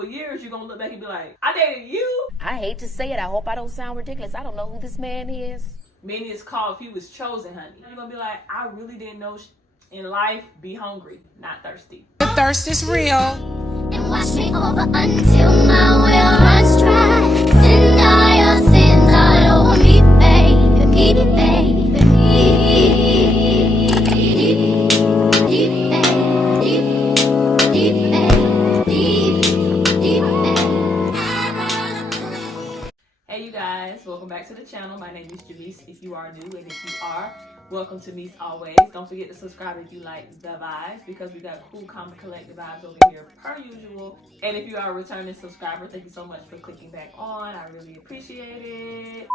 couple of years, you're gonna look back and be like, I dated you. I hate to say it. I hope I don't sound ridiculous. I don't know who this man is. Many is called if he was chosen, honey. You're gonna be like, I really didn't know in life, be hungry, not thirsty. The thirst is real. And wash me over until my well runs dry. Send all your sins all over me, baby, baby, Hey you guys, welcome back to the channel. My name is Jameice if you are new, and if you are, welcome to Meice always. Don't forget to subscribe if you like the vibes, because we got cool, calm, collective vibes over here per usual. And if you are a returning subscriber, thank you so much for clicking back on. I really appreciate it.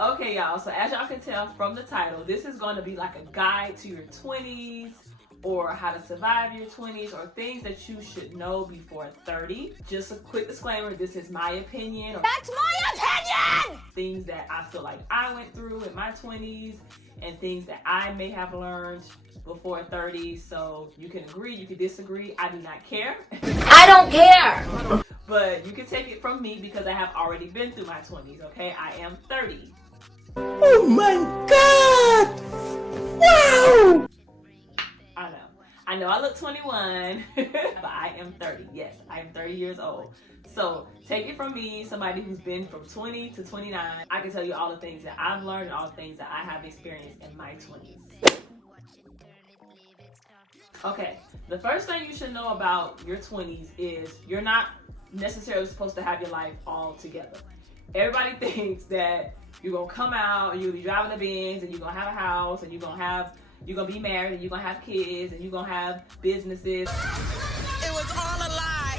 Okay y'all, so as y'all can tell from the title, this is going to be like a guide to your 20s, or how to survive your 20s, or things that you should know before 30. Just a quick disclaimer, this is my opinion. That's my opinion! Things that I feel like I went through in my 20s, and things that I may have learned before 30. So you can agree, you can disagree, I do not care. I don't care! But you can take it from me because I have already been through my 20s, okay? I am 30. Oh my God! Wow! I know I look 21, but I am 30. Yes, I am 30 years old. So take it from me, somebody who's been from 20 to 29. I can tell you all the things that I've learned and all the things that I have experienced in my 20s. Okay, the first thing you should know about your 20s is you're not necessarily supposed to have your life all together. Everybody thinks that you're gonna come out and you'll be driving a Benz and you're gonna have a house and you're gonna be married and you're gonna have kids and you're gonna have businesses. It was all a lie.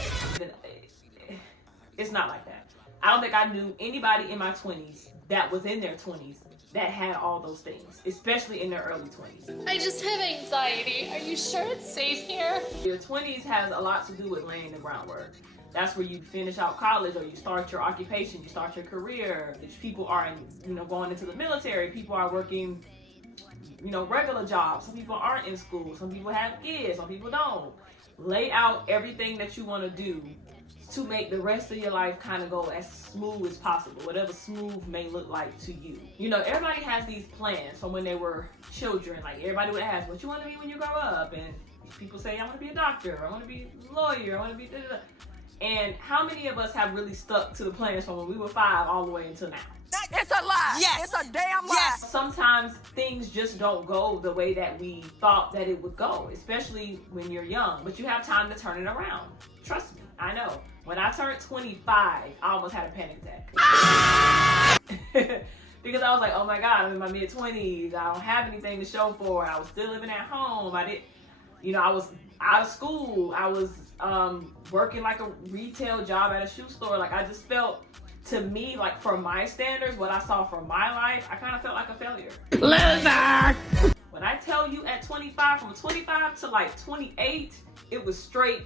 It's not like that. I don't think I knew anybody in my 20s that was in their 20s that had all those things, especially in their early 20s. I just have anxiety. Are you sure it's safe here? Your 20s has a lot to do with laying the groundwork. That's where you finish out college, or you start your occupation, you start your career. People are, going into the military. People are working, regular jobs. Some people aren't in school. Some people have kids. Some people don't. Lay out everything that you want to do to make the rest of your life kind of go as smooth as possible, whatever smooth may look like to you. Everybody has these plans from when they were children. Like, everybody would ask, what you want to be when you grow up? And people say, I want to be a doctor, I want to be a lawyer, I want to be da-da-da. And how many of us have really stuck to the plans from when we were 5 all the way until now? It's a lie. Yes. It's a damn lie. Yes. Sometimes things just don't go the way that we thought that it would go, especially when you're young. But you have time to turn it around. Trust me, I know. When I turned 25, I almost had a panic attack. Because I was like, oh my God, I'm in my mid-20s. I don't have anything to show for it. I was still living at home. I was out of school. I was working like a retail job at a shoe store. Like, I just felt, to me, like, for my standards, what I saw from my life, I kind of felt like a failure. Loser! When I tell you at 25, from 25 to like 28, it was straight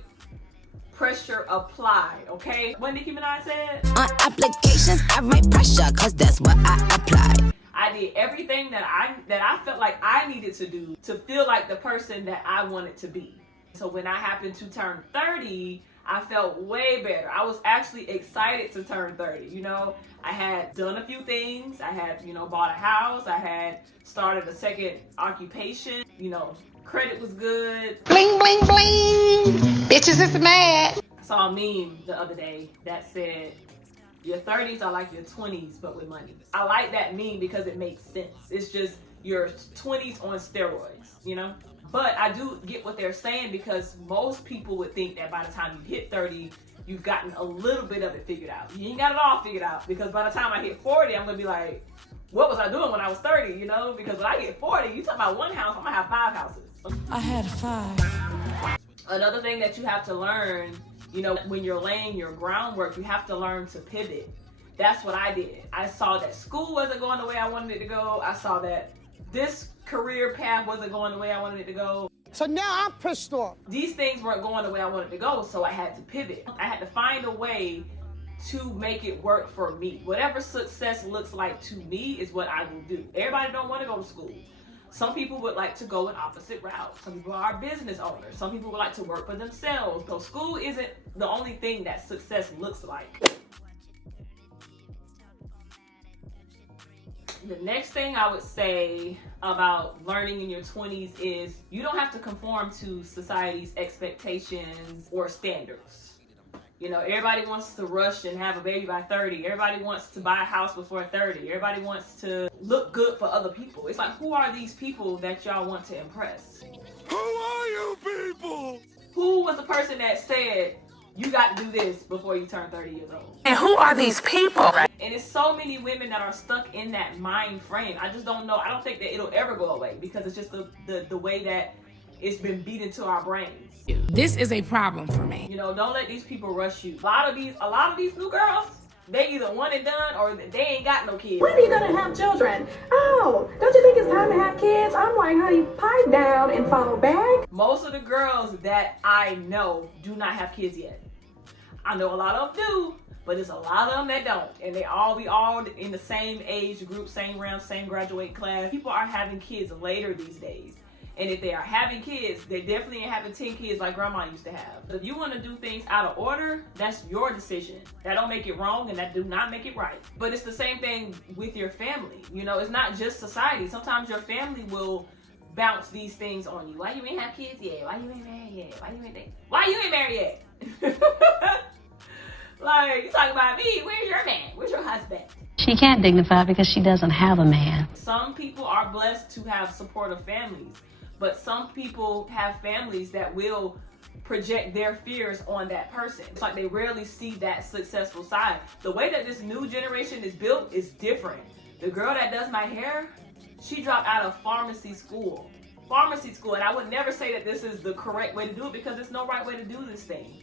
pressure applied, okay? What Nicki Minaj said? On applications, I write pressure, cause that's what I apply. I did everything that I felt like I needed to do to feel like the person that I wanted to be. So when I happened to turn 30, I felt way better. I was actually excited to turn 30. I had done a few things. I had, bought a house. I had started a second occupation. Credit was good. Bling, bling, bling. Bitches is mad. I saw a meme the other day that said, your 30s are like your 20s, but with money. I like that meme because it makes sense. It's just your 20s on steroids, But I do get what they're saying, because most people would think that by the time you hit 30, you've gotten a little bit of it figured out. You ain't got it all figured out, because by the time I hit 40, I'm gonna be like, what was I doing when I was 30, Because when I get 40, you talk about one house, I'm gonna have 5 houses. I had 5. Another thing that you have to learn, when you're laying your groundwork, you have to learn to pivot. That's what I did. I saw that school wasn't going the way I wanted it to go. I saw that this career path wasn't going the way I wanted it to go. So now I'm pissed off. These things weren't going the way I wanted to go, so I had to pivot. I had to find a way to make it work for me. Whatever success looks like to me is what I will do. Everybody don't want to go to school. Some people would like to go an opposite route. Some people are business owners. Some people would like to work for themselves. So school isn't the only thing that success looks like. The next thing I would say about learning in your 20s is you don't have to conform to society's expectations or standards. You know, everybody wants to rush and have a baby by 30. Everybody wants to buy a house before 30. Everybody wants to look good for other people. It's like, who are these people that y'all want to impress? Who are you people? Who was the person that said, you got to do this before you turn 30 years old? And who are these people? And it's so many women that are stuck in that mind frame. I just don't know. I don't think that it'll ever go away because it's just the way that it's been beat into our brains. This is a problem for me. You know, don't let these people rush you. A lot of these new girls, they either one and done or they ain't got no kids. When are you gonna have children? Oh, don't you think it's time to have kids? I'm like, honey, pipe down and follow back. Most of the girls that I know do not have kids yet. I know a lot of them do, but there's a lot of them that don't. And we all in the same age group, same realm, same graduate class. People are having kids later these days. And if they are having kids, they definitely ain't having 10 kids like grandma used to have. If you want to do things out of order, that's your decision. That don't make it wrong and that do not make it right. But it's the same thing with your family. You know, it's not just society. Sometimes your family will bounce these things on you. Why you ain't have kids yet? Why you ain't married yet? Why you ain't married yet? Like, you talking about me, where's your man? Where's your husband? She can't dignify because she doesn't have a man. Some people are blessed to have supportive families, but some people have families that will project their fears on that person. It's like they rarely see that successful side. The way that this new generation is built is different. The girl that does my hair, she dropped out of pharmacy school. And I would never say that this is the correct way to do it because there's no right way to do this thing.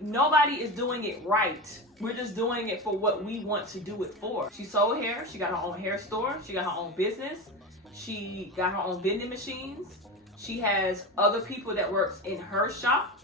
Nobody is doing it right. We're just doing it for what we want to do it for. She sold hair. She got her own hair store. She got her own business. She got her own vending machines. She has other people that works in her shop.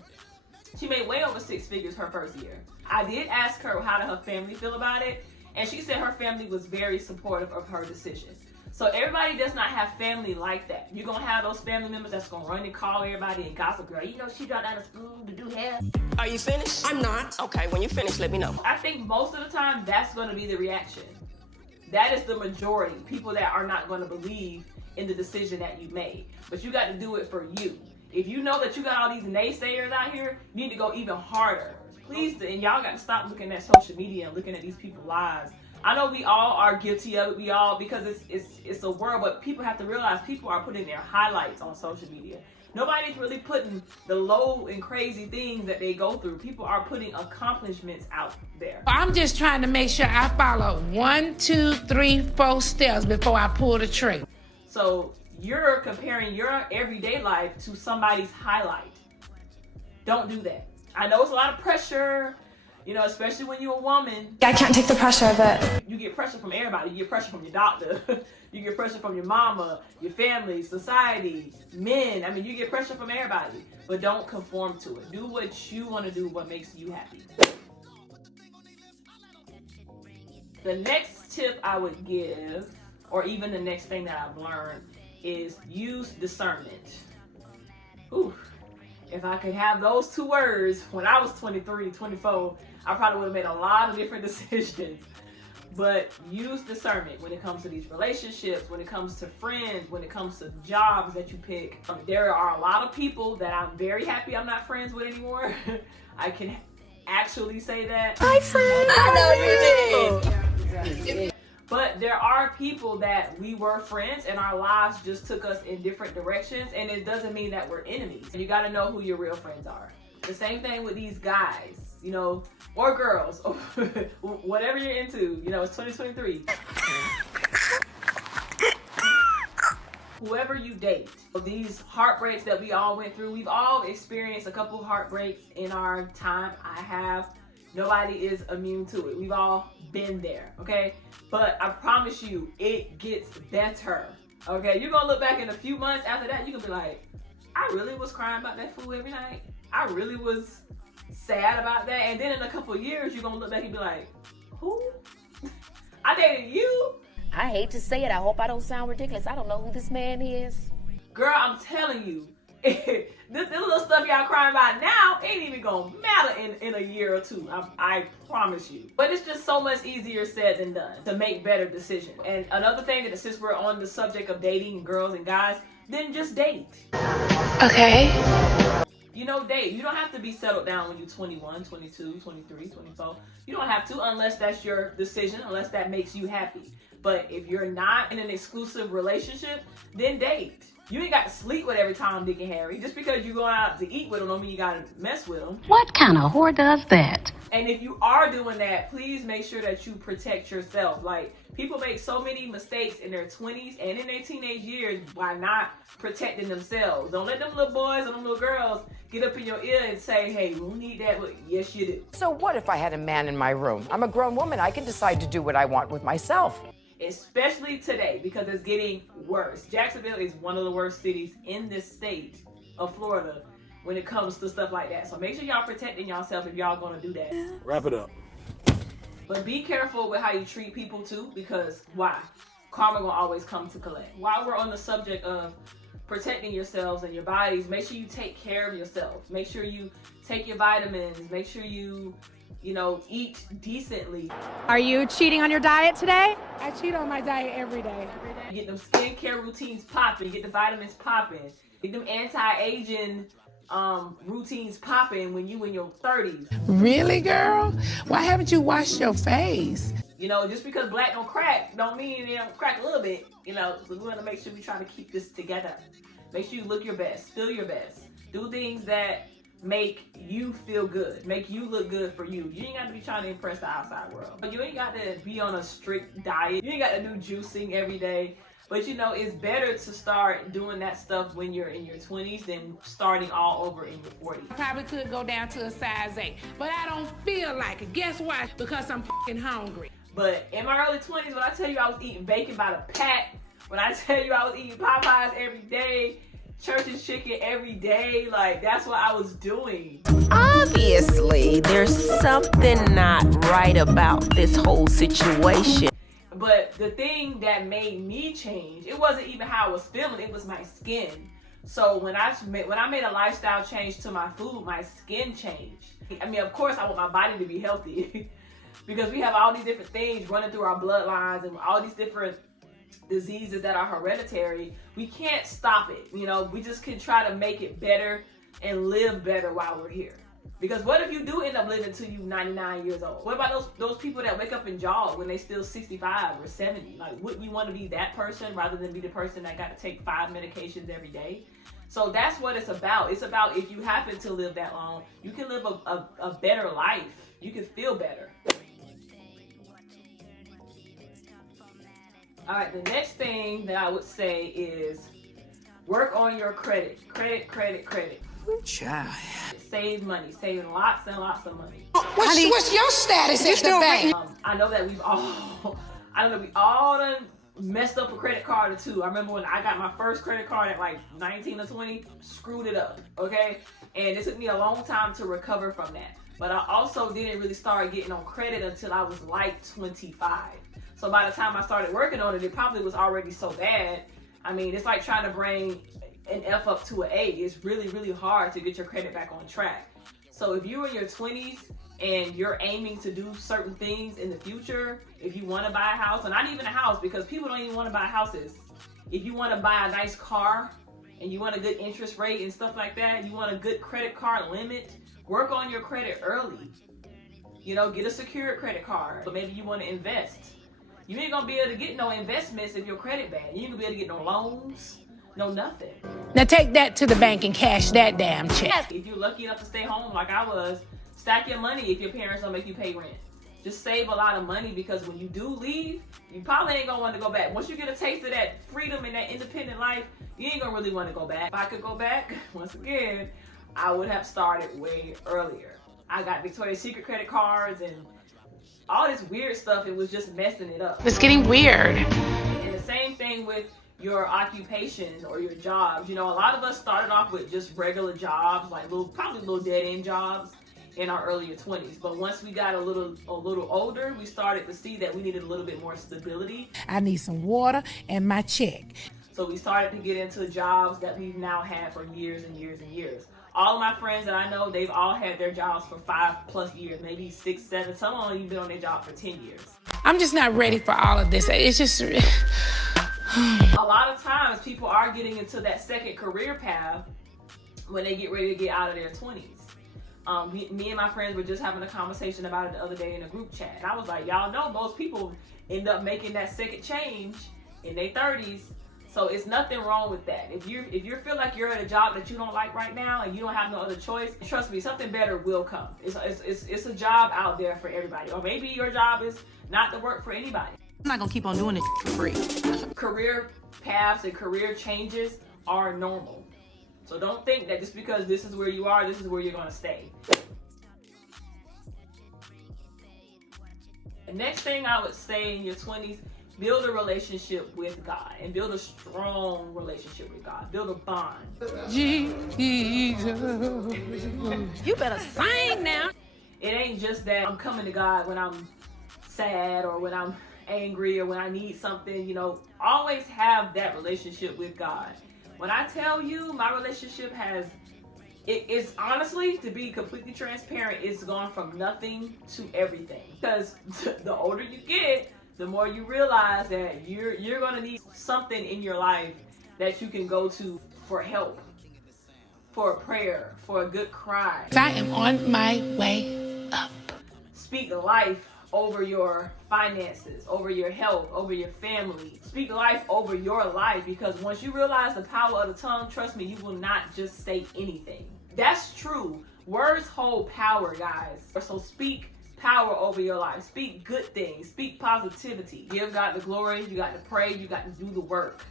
She made way over 6 figures her first year. I did ask her how did her family feel about it, and she said her family was very supportive of her decision. So everybody does not have family like that. You're going to have those family members that's going to run and call everybody and gossip, girl, you know she dropped out of school to do hair. Are you finished? I'm not. Okay, when you're finished, let me know. I think most of the time that's going to be the reaction. That is the majority. People that are not going to believe in the decision that you made. But you got to do it for you. If you know that you got all these naysayers out here, you need to go even harder. Please, and y'all got to stop looking at social media and looking at these people's lives. I know we all are guilty of it. Because it's a world, but people have to realize people are putting their highlights on social media. Nobody's really putting the low and crazy things that they go through. People are putting accomplishments out there. I'm just trying to make sure I follow 1, 2, 3, 4 steps before I pull the trigger. So you're comparing your everyday life to somebody's highlight. Don't do that. I know it's a lot of pressure. You know, especially when you're a woman. I can't take the pressure of it. You get pressure from everybody. You get pressure from your doctor. You get pressure from your mama, your family, society, men. I mean, you get pressure from everybody. But don't conform to it. Do what you want to do, what makes you happy. The next tip I would give, or even the next thing that I've learned, is use discernment. Ooh. If I could have those 2 words when I was 23, 24, I probably would have made a lot of different decisions. But use discernment when it comes to these relationships, when it comes to friends, when it comes to jobs that you pick. There are a lot of people that I'm very happy I'm not friends with anymore. I can actually say that. Hi, friend. I know you did. But there are people that we were friends and our lives just took us in different directions, and it doesn't mean that we're enemies. You got to know who your real friends are. The same thing with these guys, you know, or girls, or whatever you're into. You know, it's 2023. Whoever you date, these heartbreaks that we all went through, we've all experienced a couple heartbreaks in our time. I have. Nobody is immune to it. We've all been there, okay? But I promise you, it gets better, okay? You're gonna look back in a few months after that, you're gonna be like, I really was crying about that fool every night. I really was sad about that. And then in a couple of years, you're gonna look back and be like, who? I dated you? I hate to say it. I hope I don't sound ridiculous. I don't know who this man is. Girl, I'm telling you, this little stuff y'all crying about now ain't even gonna matter in a year or two. I promise you. But it's just so much easier said than done to make better decisions. And another thing that since we're on the subject of dating girls and guys, then just date. Okay. You know, date. You don't have to be settled down when you're 21, 22, 23, 24. You don't have to unless that's your decision, unless that makes you happy. But if you're not in an exclusive relationship, then date. You ain't got to sleep with every Tom, Dick, and Harry. Just because you're going out to eat with them don't mean you got to mess with them. What kind of whore does that? And if you are doing that, please make sure that you protect yourself. Like, people make so many mistakes in their 20s and in their teenage years by not protecting themselves. Don't let them little boys and them little girls get up in your ear and say, hey, you need that. But yes, you do. So what if I had a man in my room? I'm a grown woman. I can decide to do what I want with myself. Especially today, because it's getting worse. Jacksonville is one of the worst cities in this state of Florida when it comes to stuff like that. So make sure y'all protecting yourself if y'all gonna do that. Wrap it up. But be careful with how you treat people too, because why? Karma gonna always come to collect. While we're on the subject of protecting yourselves and your bodies, make sure you take care of yourself. Make sure you take your vitamins. Make sure you eat decently. Are you cheating on your diet today? I cheat on my diet every day. Get them skincare routines popping. Get the vitamins popping. Get them anti-aging routines popping when you in your 30s. Really, girl? Why haven't you washed your face? Just because black don't crack don't mean it don't crack a little bit. So we want to make sure we try to keep this together. Make sure you look your best. Feel your best. Do things that make you feel good, make you look good for you. You ain't got to be trying to impress the outside world. You ain't got to be on a strict diet. You ain't got to do juicing every day. But it's better to start doing that stuff when you're in your 20s than starting all over in your 40s. I probably could go down to a size 8, but I don't feel like it. Guess why? Because I'm fucking hungry. But in my early 20s, when I tell you I was eating bacon by the pack, when I tell you I was eating Popeyes every day, Church's chicken every day, like that's what I was doing. Obviously, there's something not right about this whole situation. But the thing that made me change, it wasn't even how I was feeling, it was my skin. So when I made a lifestyle change to my food, my skin changed. I mean, of course, I want my body to be healthy because we have all these different things running through our bloodlines and all these different diseases that are hereditary. We can't stop it. We just can try to make it better and live better while we're here. Because what if you do end up living till you 99 years old? What about those people that wake up and jog when they still 65 or 70? Like, wouldn't you want to be that person rather than be the person that got to take 5 medications every day? So that's what it's about. It's about if you happen to live that long, you can live a better life. You can feel better. All right, the next thing that I would say is work on your credit. Credit. Child. Save money. Saving lots and lots of money. What's your status at the bank? I know that we all done messed up a credit card or two. I remember when I got my first credit card at like 19 or 20, screwed it up, okay? And it took me a long time to recover from that. But I also didn't really start getting on credit until I was like 25. So by the time I started working on it, it probably was already so bad. I mean, it's like trying to bring an F up to an A. It's really, really hard to get your credit back on track. So if you're in your 20s and you're aiming to do certain things in the future, if you want to buy a house, or not even a house, because people don't even want to buy houses. If you want to buy a nice car and you want a good interest rate and stuff like that, you want a good credit card limit, work on your credit early. Get a secured credit card. But maybe you want to invest. You ain't gonna be able to get no investments if your credit bad. You ain't gonna be able to get no loans, no nothing. Now take that to the bank and cash that damn check. If you're lucky enough to stay home like I was, stack your money if your parents don't make you pay rent. Just save a lot of money because when you do leave, you probably ain't gonna want to go back. Once you get a taste of that freedom and that independent life, you ain't gonna really want to go back. If I could go back, once again, I would have started way earlier. I got Victoria's Secret credit cards and all this weird stuff. It was just messing it up. It's getting weird. And the same thing with your occupations or your jobs. A lot of us started off with just regular jobs, like probably little dead-end jobs. in our earlier 20s. But once we got a little older, we started to see that we needed a little bit more stability. I need some water and my check. So we started to get into jobs that we've now had for years and years and years. All of my friends that I know, they've all had their jobs for 5+ years, maybe 6, 7. Some of them even been on their job for 10 years. I'm just not ready for all of this. It's just... A lot of times people are getting into that second career path when they get ready to get out of their 20s. Me and my friends were just having a conversation about it the other day in a group chat. And I was like, y'all know most people end up making that second change in their 30s. So it's nothing wrong with that. If you feel like you're at a job that you don't like right now and you don't have no other choice, trust me, something better will come. It's a job out there for everybody. Or maybe your job is not to work for anybody. I'm not gonna keep on doing it for free. Career paths and career changes are normal. So don't think that just because this is where you are, this is where you're gonna stay. The next thing I would say in your 20s, build a relationship with God and build a strong relationship with God. Build a bond. Jesus. You better sing now. It ain't just that I'm coming to God when I'm sad or when I'm angry or when I need something, you know. Always have that relationship with God. When I tell you my relationship it's honestly, to be completely transparent, it's gone from nothing to everything. Because the older you get, the more you realize that you're gonna need something in your life that you can go to for help, for a prayer, for a good cry. I am on my way up. Speak life over your finances, over your health, over your family. Speak life over your life, because once you realize the power of the tongue, trust me, you will not just say anything. That's true. Words hold power, guys. So speak power over your life. Speak good things. Speak positivity. Give God the glory. You got to pray. You got to do the work.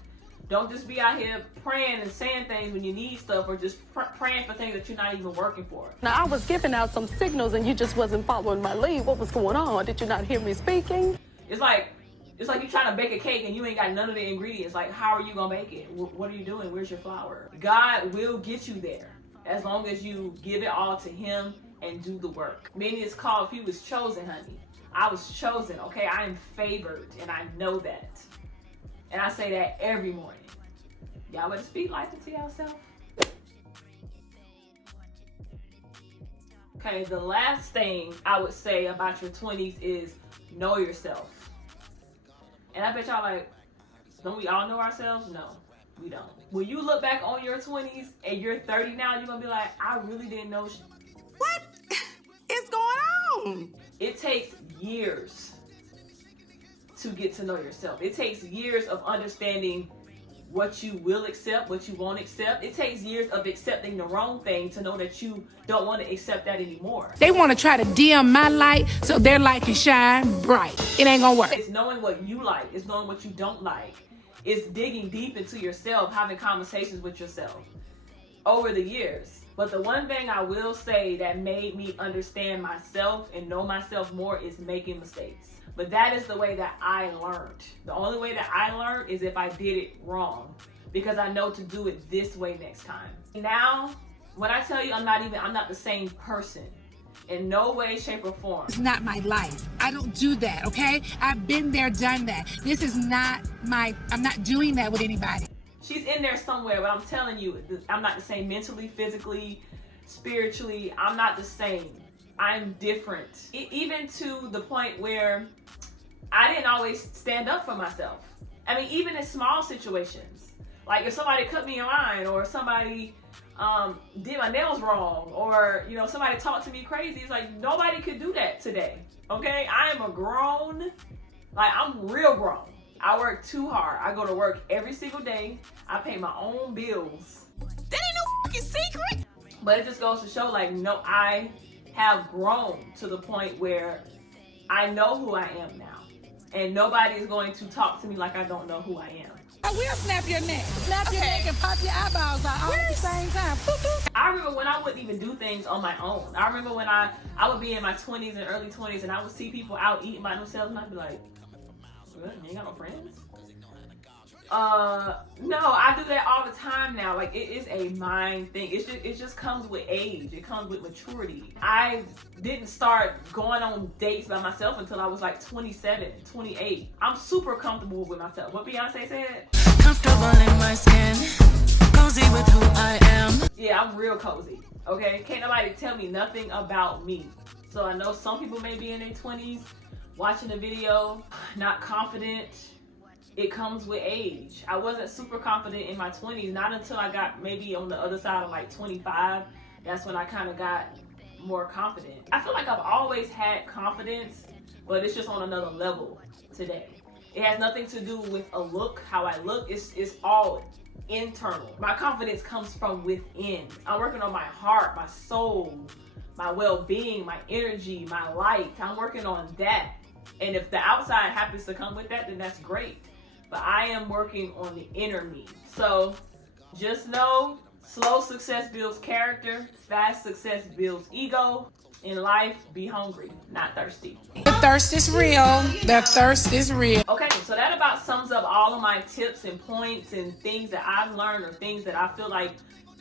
Don't just be out here praying and saying things when you need stuff, or just praying for things that you're not even working for. Now, I was giving out some signals and you just wasn't following my lead. What was going on? Did you not hear me speaking? It's like you're trying to bake a cake and you ain't got none of the ingredients. Like, how are you going to bake it? What are you doing? Where's your flour? God will get you there as long as you give it all to Him and do the work. Many is called, few is chosen, honey. I was chosen, okay? I am favored, and I know that. And I say that every morning. Y'all better speak life into yourself. Okay, the last thing I would say about your 20s is know yourself. And I bet y'all like, don't we all know ourselves? No, we don't. When you look back on your 20s and you're 30 now, you're gonna be like, I really didn't know. What is going on? It takes years to get to know yourself. It takes years of understanding what you will accept, what you won't accept. It takes years of accepting the wrong thing to know that you don't want to accept that anymore. They want to try to dim my light so their light can shine bright. It ain't gonna work. It's knowing what you like. It's knowing what you don't like. It's digging deep into yourself, having conversations with yourself over the years. But the one thing I will say that made me understand myself and know myself more is making mistakes. But that is the way that I learned. The only way that I learned is if I did it wrong, because I know to do it this way next time. Now, when I tell you I'm not the same person. In no way, shape, or form. It's not my life. I don't do that, okay? I've been there, done that. This is not I'm not doing that with anybody. She's in there somewhere, but I'm telling you, I'm not the same mentally, physically, spiritually. I'm not the same. I'm different. Even to the point where I didn't always stand up for myself. I mean, even in small situations. Like if somebody cut me in line, or somebody did my nails wrong, or somebody talked to me crazy. It's like nobody could do that today. Okay, I am a grown, I'm real grown. I work too hard. I go to work every single day. I pay my own bills. That ain't no fucking secret. But it just goes to show, no, I have grown to the point where I know who I am now, and nobody is going to talk to me like I don't know who I am. I will snap your neck. Snap your neck and pop your eyeballs out all at the same time. I remember when I wouldn't even do things on my own. I remember when I would be in my 20s and early 20s, and I would see people out eating by themselves, and I'd be like, what? You ain't got no friends? No, I do that all the time now. Like, it is a mind thing. It just comes with age. It comes with maturity. I didn't start going on dates by myself until I was like 27, 28. I'm super comfortable with myself. What Beyonce said? Comfortable in my skin, cozy with who I am. Yeah, I'm real cozy. Okay, can't nobody tell me nothing about me. So I know some people may be in their 20s watching the video, not confident. It comes with age. I wasn't super confident in my 20s, not until I got maybe on the other side of like 25. That's when I kind of got more confident. I feel like I've always had confidence, but it's just on another level today. It has nothing to do with a look, how I look. It's all internal. My confidence comes from within. I'm working on my heart, my soul, my well-being, my energy, my light. I'm working on that. And if the outside happens to come with that, then that's great. But I am working on the inner me. So just know, slow success builds character, fast success builds ego. In life, be hungry, not thirsty. The thirst is real. The thirst is real. Okay, so that about sums up all of my tips and points and things that I've learned, or things that I feel like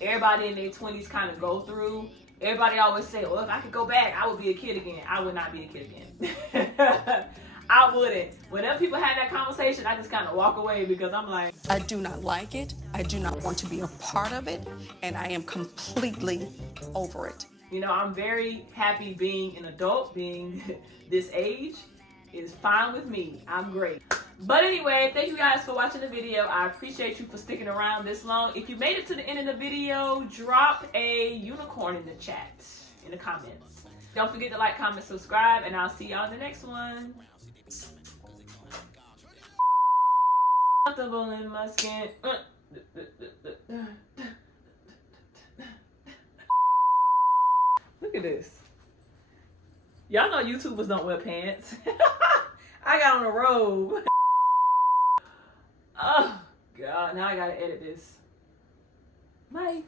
everybody in their 20s kind of go through. Everybody always say, well, if I could go back, I would be a kid again. I would not be a kid again. I wouldn't. Whenever people had that conversation, I just kind of walk away because I'm like, I do not like it. I do not want to be a part of it. And I am completely over it. You know, I'm very happy being an adult, being this age is fine with me. I'm great. But anyway, thank you guys for watching the video. I appreciate you for sticking around this long. If you made it to the end of the video, drop a unicorn in the chat, in the comments. Don't forget to like, comment, subscribe, and I'll see y'all in the next one. Comfortable in my skin. Look at this. Y'all know YouTubers don't wear pants. I got on a robe. Oh, God. Now I gotta edit this. Bye.